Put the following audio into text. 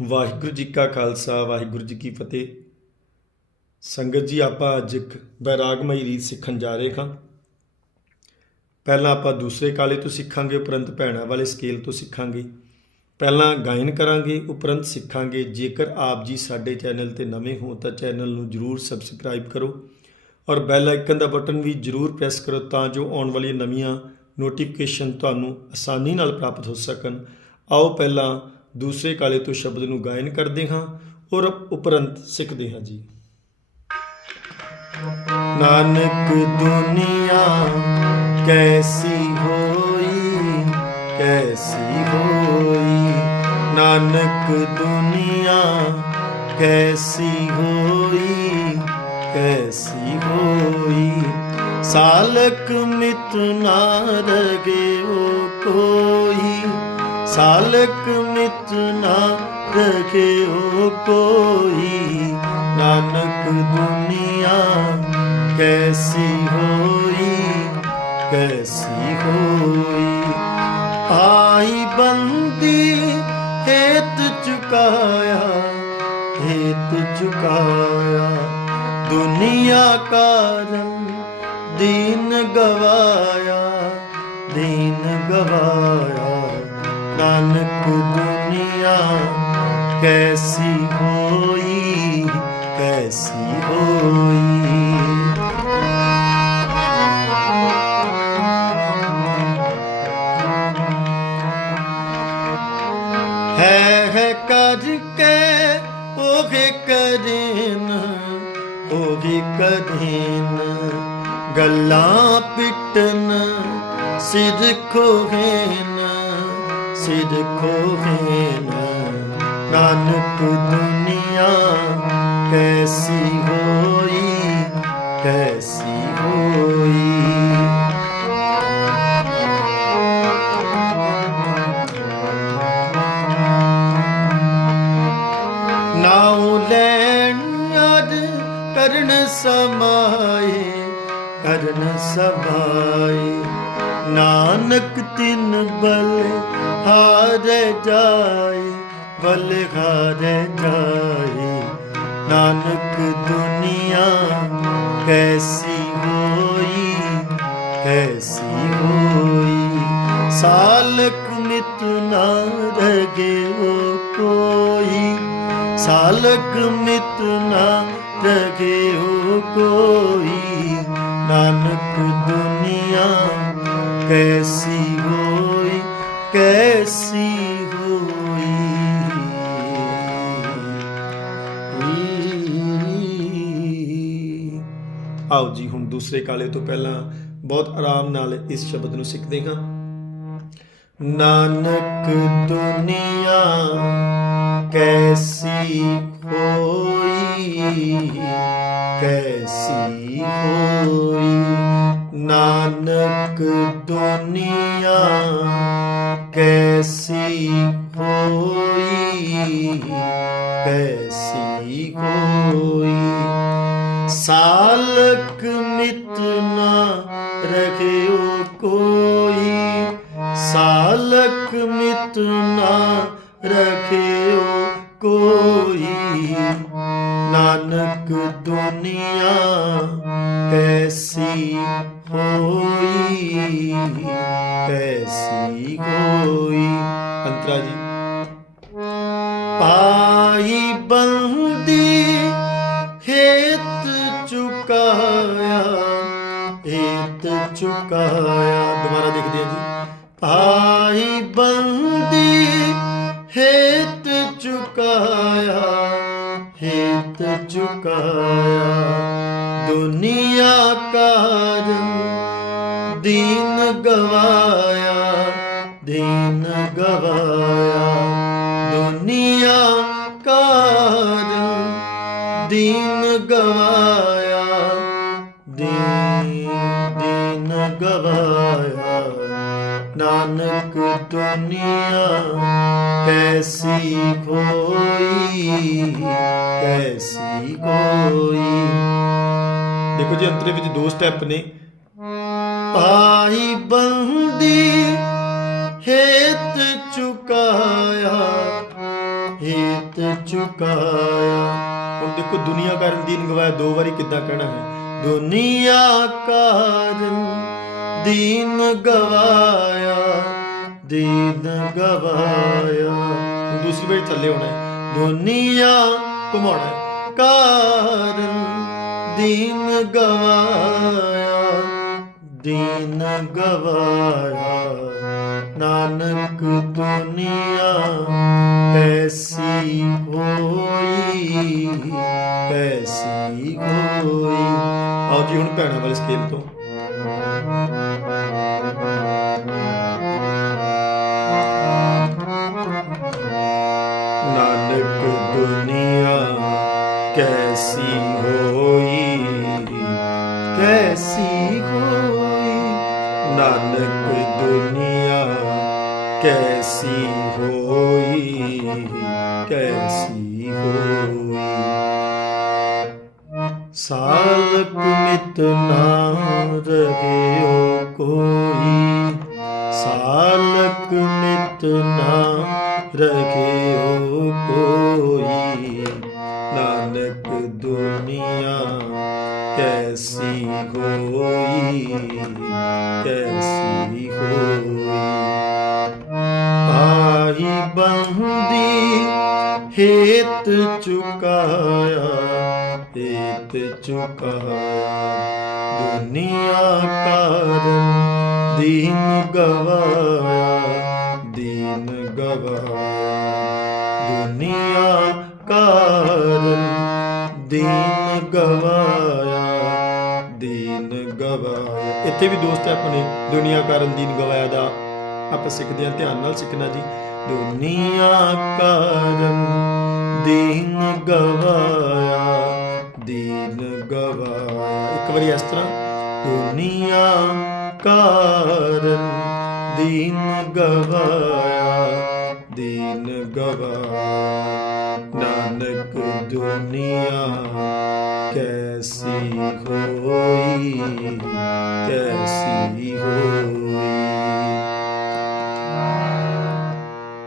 ਵਾਹਿਗੁਰੂ ਜੀ ਕਾ ਖਾਲਸਾ, ਵਾਹਿਗੁਰੂ ਜੀ ਕੀ ਫਤਿਹ। ਸੰਗਤ ਜੀ, ਆਪਾਂ ਅੱਜ ਇੱਕ ਬੈਰਾਗਮਈ ਰੀਤ ਸਿੱਖਣ ਜਾ ਰਹੇ ਹਾਂ। ਪਹਿਲਾਂ ਆਪਾਂ ਦੂਸਰੇ ਕਾਲੇ ਤੋਂ ਸਿੱਖਾਂਗੇ, ਉਪਰੰਤ ਭੈਣਾਂ ਵਾਲੇ ਸਕੇਲ ਤੋਂ ਸਿੱਖਾਂਗੇ। ਪਹਿਲਾਂ ਗਾਇਨ ਕਰਾਂਗੇ, ਉਪਰੰਤ ਸਿੱਖਾਂਗੇ। ਜੇਕਰ ਆਪ ਜੀ ਸਾਡੇ ਚੈਨਲ ਤੇ ਨਵੇਂ ਹੋ, ਤਾਂ ਚੈਨਲ ਨੂੰ ਜਰੂਰ ਸਬਸਕ੍ਰਾਈਬ ਕਰੋ ਔਰ ਬੈਲ ਆਈਕਨ ਦਾ ਬਟਨ ਵੀ ਜਰੂਰ ਪ੍ਰੈਸ ਕਰੋ, ਤਾਂ ਜੋ ਆਉਣ ਵਾਲੀਆਂ ਨਵੀਆਂ ਨੋਟੀਫਿਕੇਸ਼ਨ ਤੁਹਾਨੂੰ ਆਸਾਨੀ ਨਾਲ ਪ੍ਰਾਪਤ ਹੋ ਸਕਣ। ਆਓ ਪਹਿਲਾਂ ਦੂਸਰੇ ਕਾਲੇ ਤੋਂ ਸ਼ਬਦ ਨੂੰ ਗਾਇਨ ਕਰਦੇ ਹਾਂ ਔਰ ਉਪਰੰਤ ਸਿੱਖਦੇ ਹਾਂ ਜੀ। ਨਾਨਕ ਦੁਨੀਆ ਕੈਸੀ ਹੋਈ ਕੈਸੀ ਹੋਈ? ਨਾਨਕ ਦੁਨੀਆ ਕੈਸੀ ਹੋਈ ਕੈਸੀ ਹੋਈ? ਸਾਲਕ ਮਿਤ ਨਾ ਰਗਿਓ ਕੋਈ, ਸਾਲਕ ਮਿਤ ਨਾ ਰਖਿਓ ਕੋਈ, ਨਾਨਕ ਦੁਨੀਆ ਕੈਸੀ ਹੋਈ ਕੈਸੀ ਹੋਈ? ਆਈ ਬੰਦੀ, ਹੇਤ ਚੁਕਾਇਆ ਹੇਤ ਚੁਕਾਇਆ। ਦੁਨੀਆ ਕਾਰਨ ਦੀਨ ਗਵਾਇਆ ਦੀਨ ਗਵਾਇਆ। ਕੈਸੀ ਹੋਈ ਕੈਸੀ ਹੋਈ? ਹੈ ਹੈ ਕਰਕੇ ਉਹੇ ਕਰੀਨ ਉਹੇ ਕਰੀਨ। ਗੱਲਾਂ ਪਿੱਟਨ ਸਿਰ ਖੋਹੇਨ ਸਿਰ ਖੋਹੇਨ। ਨਾਨਕ ਦੁਨੀਆ, ਕੈਸੀ ਹੋਈ ਕੈਸੀ ਹੋਈ? ਨਾਉ ਲੈਣ ਅਦ ਕਰਨ ਸਮਾਏ ਕਰਨ ਸਮਾਏ। ਨਾਨਕ ਤਿਨ ਬਲ ਹਾਰ ਜਾਏ। ਬਲ ਹਾਰੇ ਨਾਨਕ ਦੁਨੀਆ ਕੈਸੀ ਹੋਈ ਕੈਸੀ ਹੋਈ? ਸਾਲਕ ਮਿਤ ਨਾ ਰਗੇ ਕੋਈ, ਸਾਲਕ ਮਿਤ ਨਾ ਰਗੇ ਕੋਈ, ਨਾਨਕ ਦੁਨੀਆ ਕੈਸੀ ਆਓ ਜੀ, ਹੁਣ ਦੂਸਰੇ ਕਾਲੇ ਤੋਂ ਪਹਿਲਾਂ ਬਹੁਤ ਆਰਾਮ ਨਾਲ ਇਸ ਸ਼ਬਦ ਨੂੰ ਸਿੱਖਦੇ ਹਾਂ। ਨਾਨਕ ਦੁਨੀਆ ਕੈਸੀ ਹੋਈ ਕੈਸੀ ਹੋਈ? ਨਾਨਕ ਦੁਨੀਆ ਕੈਸੀ ਹੋਈ, ਕੈਸੀ ਰਖਿਓ ਕੋਈ। ਨਾਨਕ ਦੁਨੀਆ ਕੈਸੀ ਹੋਈ ਕੈਸੀ ਹੋਈ। ਅੰਤਰਾ ਜੀ। ਪਾਈ ਬੰਦੀ ਹੇਤ ਚੁਕਾਇਆ ਹੇਤ ਚੁਕਾਇਆ। ਦੁਬਾਰਾ ਦੇਖਦੇ ਹਾਂ ਜੀ। ਪਾਈ ਬੰਦੀ ਚੁਕਾਇਆ ਹੇਤ ਚੁਕਾਇਆ। ਦੁਨੀਆ ਕਾਰਨ ਦੀਨ ਗਵਾਇਆ ਦੀਨ ਗਵਾਇਆ। ਨਾਨਕ ਦੁਨੀਆ ਕੈਸੀ ਹੋਈ ਕੈਸੀ ਹੋਈ ਦੇਖੋ ਜੀ ਅੰਤਰੇ ਵਿੱਚ ਦੋ ਸਟੈਪ ਨੇ। ਪਾਈ ਬੰਦੀ ਹੇਤ ਚੁਕਾਇਆ ਹੇਤ ਚੁਕਾਇਆ। ਹੁਣ ਦੇਖੋ ਦੁਨੀਆ ਕਾਰਨ ਦੀਨ ਗਵਾਇਆ ਦੋ ਵਾਰੀ ਕਿੱਦਾਂ ਕਹਿਣਾ ਹੈ? ਦੁਨੀਆ ਕਾਰਨ ਦੀਨ ਗਵਾਇਆ। ਦੀਨ ਗਵਾਇਆ। ਦੂਸਰੀ ਵਾਰੀ ਥੱਲੇ ਹੋਣਾ ਹੈ। ਦੁਨੀਆ ਘੁਮਾਉਣਾ ਹੈ। ਕਾਰਨ ਦੀਨ ਗਵਾਇਆ। ਦੀਨ ਗਵਾਇਆ। ਨਾਨਕ ਦੁਨੀਆ ਕੈਸੀ ਹੋਈ ਕੈਸੀ ਹੋਈ। ਆਓ ਜੀ ਹੁਣ ਭੈਣਾਂ ਵਾਲੇ ਸਕੇਲ ਤੋਂ। ਕੈਸੀ ਹੋਈ। ਨਾਨਕ ਦੁਨੀਆ ਕੈਸੀ ਹੋਈ? ਕੈਸੀ ਹੋਈ? ਸਾਲਕ ਮਿਤ ਨਾ ਰਹਿਓ ਕੋਈ। ਸਾਲਕ ਮਿਤ ਨਾ ਰਹਿਓ ਕੋਈ। ਨਾਨਕ ਦੁਨੀਆ ਕੈਸੀ ਹੋਈ ਕੈਸੀ ਹੋਈ ਆਈ ਬੰਦੀ ਹੇਤ ਚੁਕਾਇਆ ਹੇਤ ਚੁਕਾਇਆ ਦੁਨੀਆ ਕਾਰਨ ਦੀਨ ਗਵਾਇਆ ਦੀਨ ਗਵਾਇਆ ਦੁਨੀਆ ਕਾਰਨ ਦੀਨ ਗਵਾਇਆ ਗਵਾਇਆ ਇੱਥੇ ਵੀ ਦੋਸਤ ਆਪਣੇ, ਦੁਨੀਆ ਕਾਰਨ ਦੀਨ ਗਵਾਇਆ ਦਾ। ਆਪਾਂ ਸਿੱਖਦੇ ਹਾਂ, ਧਿਆਨ ਨਾਲ ਸਿੱਖਣਾ ਜੀ। ਦੁਨੀਆ ਕਾਰਨ ਦੀਨ ਗਵਾਇਆ ਦੀਨ ਗਵਾਇਆ ਇੱਕ ਵਾਰੀ ਇਸ ਤਰ੍ਹਾਂ। ਦੁਨੀਆ ਕਾਰਨ ਦੀਨ ਗਵਾਇਆ ਦੀਨ ਗਵਾਇਆ ਨਾਨਕ ਦੁਨੀਆ ਕੈਸੀ ਹੋਈ ਕੈਸੀ ਹੋਈ?